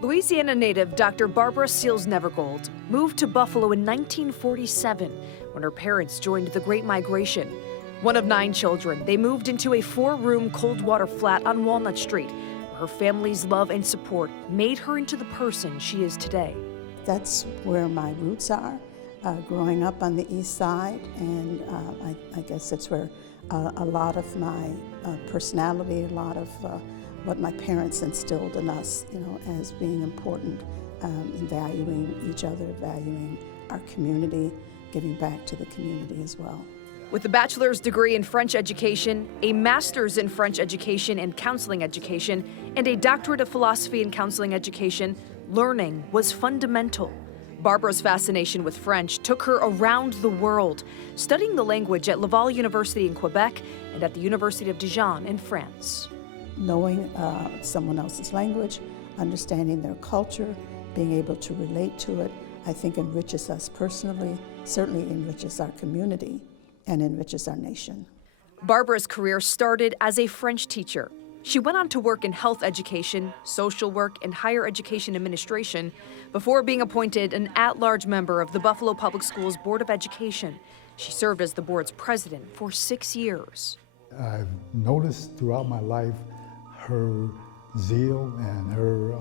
Louisiana native Dr. Barbara Seals Nevergold moved to Buffalo in 1947 when her parents joined the Great Migration. One of 9 children, they moved into a 4-room cold water flat on Walnut Street, where her family's love and support made her into the person she is today. That's where my roots are, growing up on the east side, and I guess that's where a lot of my personality, a lot of what my parents instilled in us, as being important in valuing each other, valuing our community, giving back to the community as well. With a bachelor's degree in French education, a master's in French education and counseling education, and a doctorate of philosophy and counseling education, learning was fundamental. Barbara's fascination with French took her around the world, studying the language at Laval University in Quebec and at the University of Dijon in France. Knowing someone else's language, understanding their culture, being able to relate to it, I think enriches us personally, certainly enriches our community, and enriches our nation. Barbara's career started as a French teacher. She went on to work in health education, social work, and higher education administration before being appointed an at-large member of the Buffalo Public Schools Board of Education. She served as the board's president for 6 years. I've noticed throughout my life her zeal and her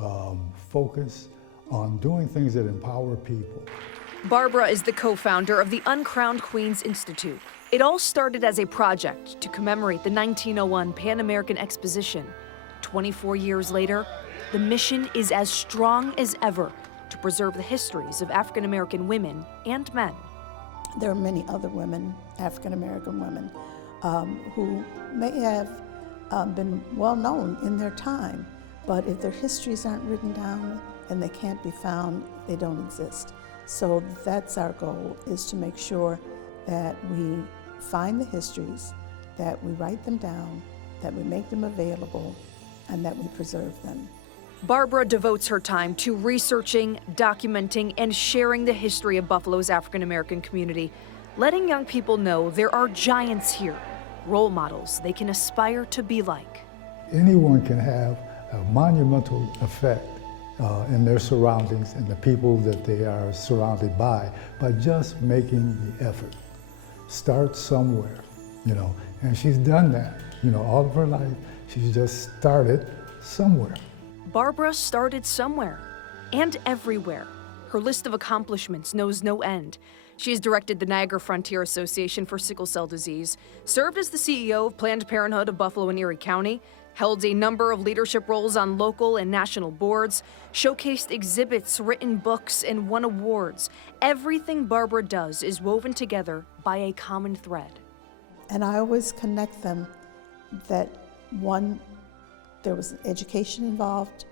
focus on doing things that empower people. Barbara is the co-founder of the Uncrowned Queens Institute. It all started as a project to commemorate the 1901 Pan American Exposition. 24 years later, the mission is as strong as ever to preserve the histories of African American women and men. There are many other women, African American women, who may have been well known in their time, but if their histories aren't written down and they can't be found, they don't exist. So that's our goal, is to make sure that we find the histories, that we write them down, that we make them available, and that we preserve them. Barbara devotes her time to researching, documenting, and sharing the history of Buffalo's African American community, letting young people know there are giants here, role models they can aspire to be like. Anyone can have a monumental effect in their surroundings and the people that they are surrounded by just making the effort. Start somewhere, and she's done that, all of her life. She's just started somewhere. Barbara started somewhere and everywhere. Her list of accomplishments knows no end. She has directed the Niagara Frontier Association for Sickle Cell Disease, served as the CEO of Planned Parenthood of Buffalo and Erie County, held a number of leadership roles on local and national boards, showcased exhibits, written books, and won awards. Everything Barbara does is woven together by a common thread. And I always connect them that, one, there was education involved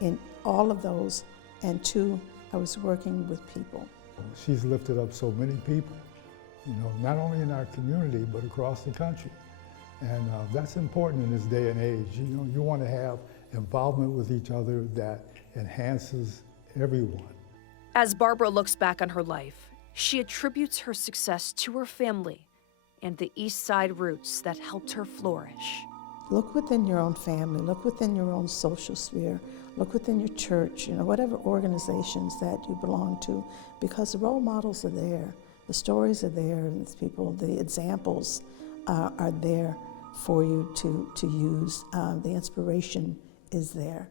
in all of those, and 2, I was working with people. She's lifted up so many people, not only in our community, but across the country. And that's important in this day and age. You want to have involvement with each other that enhances everyone. As Barbara looks back on her life, she attributes her success to her family and the East Side roots that helped her flourish. Look within your own family, look within your own social sphere, look within your church, whatever organizations that you belong to, because the role models are there, the stories are there, and the examples are there for you to use. The inspiration is there.